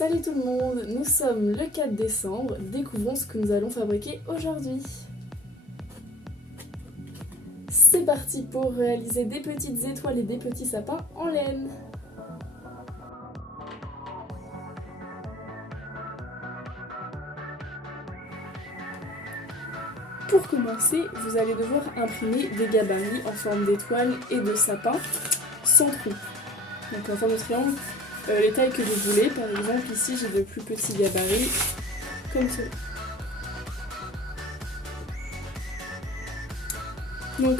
Salut tout le monde, nous sommes le 4 décembre, découvrons ce que nous allons fabriquer aujourd'hui. C'est parti pour réaliser des petites étoiles et des petits sapins en laine. Pour commencer, vous allez devoir imprimer des gabarits en forme d'étoile et de sapin sans trou. Donc en forme de triangle, les tailles que vous voulez. Par exemple ici j'ai de plus petits gabarits comme cela. Donc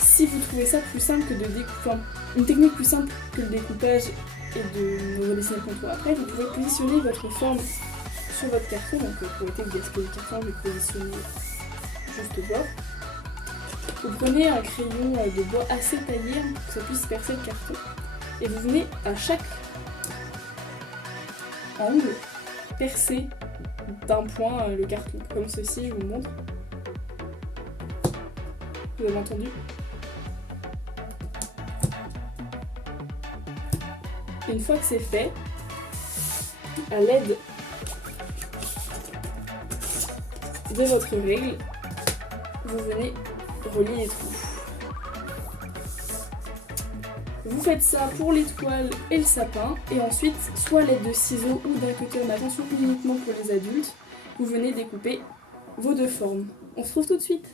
si vous trouvez ça plus simple que de découper, une technique plus simple que le découpage et de redessiner le contour après, vous pouvez positionner votre forme sur votre carton. Donc pour éviter de gaspiller le carton, je vais positionner juste au bord. Vous prenez un crayon de bois assez taillé pour que ça puisse percer le carton. Et vous venez à chaque angle percer d'un point le carton. Comme ceci, je vous montre. Vous avez entendu? Une fois que c'est fait, à l'aide de votre règle, vous venez relier les trous. Vous faites ça pour l'étoile et le sapin, et ensuite, soit à l'aide de ciseaux ou d'un cutter, mais attention uniquement pour les adultes, vous venez découper vos deux formes. On se retrouve tout de suite.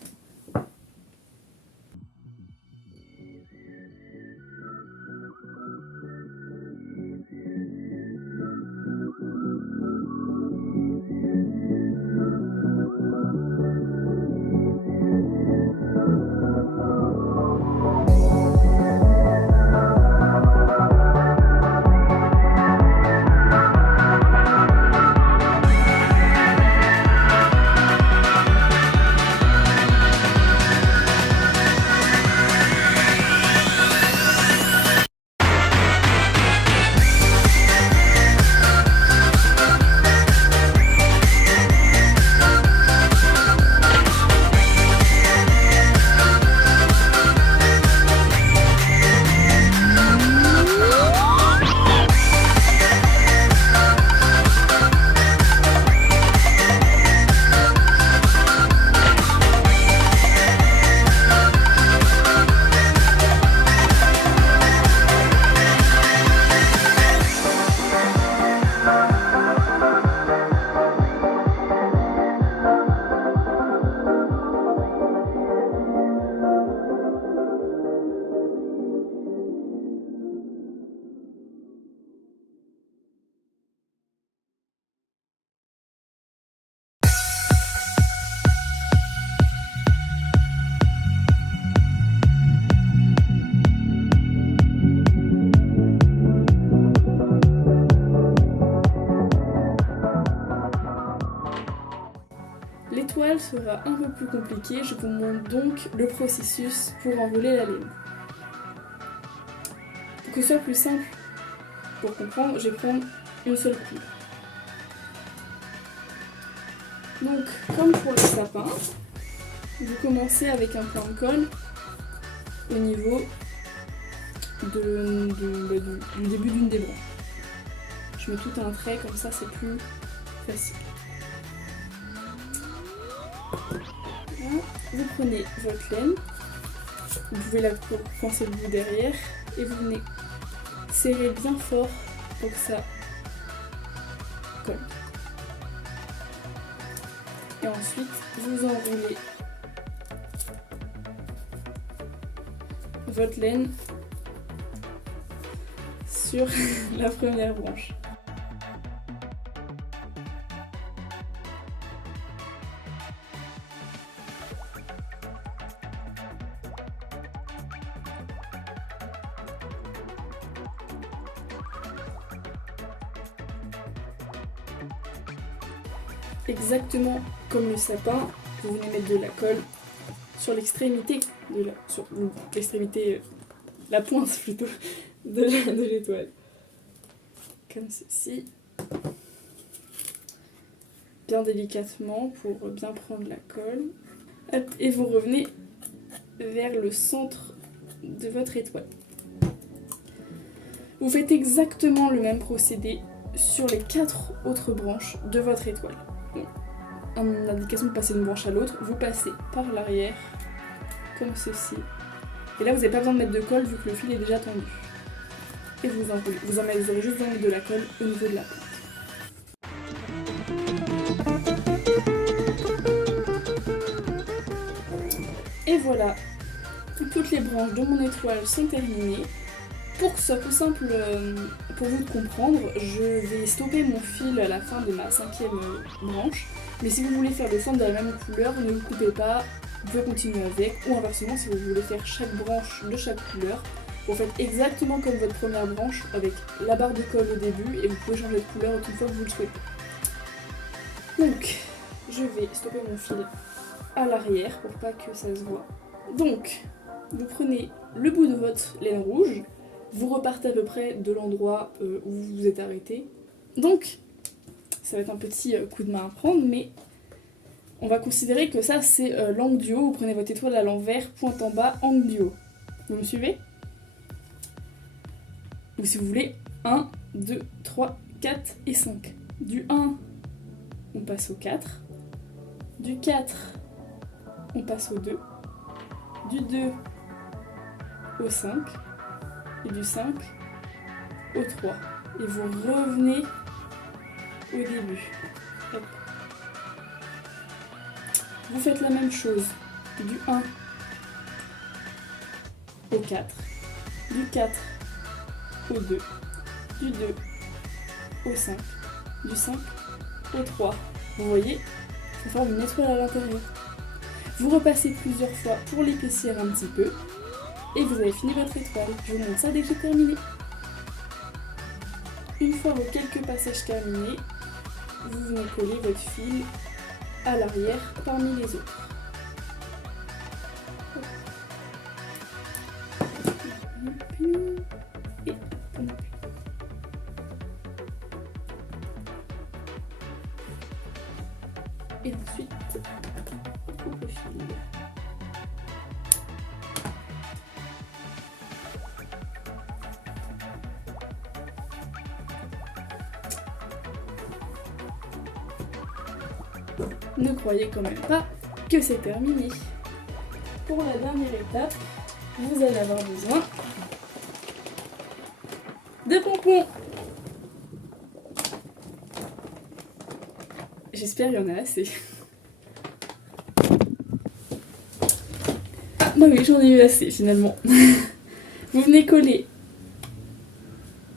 L'étoile sera un peu plus compliquée, je vous montre donc le processus pour enrouler la laine. Pour que ce soit plus simple pour comprendre, je vais prendre une seule couleur. Donc, comme pour le sapin, vous commencez avec un point de colle au niveau du début d'une des branches. Je mets tout un trait, comme ça c'est plus facile. Vous prenez votre laine, vous pouvez la coincer le bout derrière et vous venez serrer bien fort pour que ça colle. Et ensuite, vous enroulez votre laine sur la première branche. Exactement comme le sapin, vous venez mettre de la colle sur l'extrémité la pointe plutôt de l'étoile. Comme ceci. Bien délicatement pour bien prendre la colle. Hop, et vous revenez vers le centre de votre étoile. Vous faites exactement le même procédé sur les 4 autres branches de votre étoile. Donc, en indication de passer d'une branche à l'autre, vous passez par l'arrière, comme ceci. Et là, vous n'avez pas besoin de mettre de colle vu que le fil est déjà tendu. Et vous enroulez. Vous en mettez juste besoin de mettre de la colle au niveau de la plante. Et voilà, toutes les branches de mon étoile sont terminées. Pour que ce soit plus simple pour vous de comprendre, je vais stopper mon fil à la fin de ma 5e branche. Mais si vous voulez faire le fond de la même couleur, ne le coupez pas, vous pouvez continuer avec. Ou inversement, si vous voulez faire chaque branche de chaque couleur, vous faites exactement comme votre première branche avec la barre de colle au début et vous pouvez changer de couleur autant de fois que vous le souhaitez. Donc, je vais stopper mon fil à l'arrière pour pas que ça se voit. Donc, vous prenez le bout de votre laine rouge, vous repartez à peu près de l'endroit où vous vous êtes arrêté. Donc, ça va être un petit coup de main à prendre, mais on va considérer que ça c'est l'angle du haut. Vous prenez votre étoile à l'envers, pointe en bas, angle du haut. Vous me suivez? Ou si vous voulez, 1, 2, 3, 4 et 5. Du 1, on passe au 4. Du 4, on passe au 2. Du 2 au 5. Et du 5 au 3. Et vous revenez au début. Hop. Vous faites la même chose du 1 au 4, du 4 au 2, du 2 au 5, du 5 au 3. Vous voyez, ça forme une étoile à l'intérieur. Vous repassez plusieurs fois pour l'épaissir un petit peu et vous avez fini votre étoile. Je vous montre ça dès que j'ai terminé. Une fois vos quelques passages terminés, vous venez coller votre fil à l'arrière parmi les autres. Et ensuite, on coupe le fil. Ne croyez quand même pas que c'est terminé. Pour la dernière étape, vous allez avoir besoin de pompons. J'espère qu'il y en a assez. Ah bah oui, j'en ai eu assez finalement. Vous venez coller.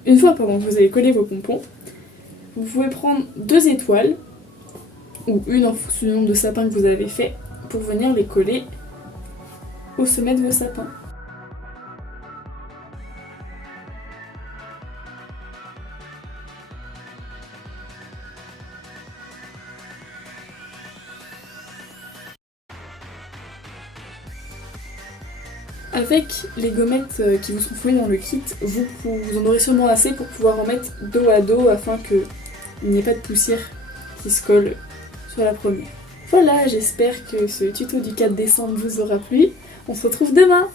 Une fois pendant que vous avez collé vos pompons, vous pouvez prendre 2 étoiles ou une en fonction du nombre de sapins que vous avez fait pour venir les coller au sommet de vos sapins. Avec les gommettes qui vous sont fournies dans le kit, vous en aurez sûrement assez pour pouvoir en mettre dos à dos afin qu'il n'y ait pas de poussière qui se colle sur la première. Voilà, j'espère que ce tuto du 4 décembre vous aura plu. On se retrouve demain!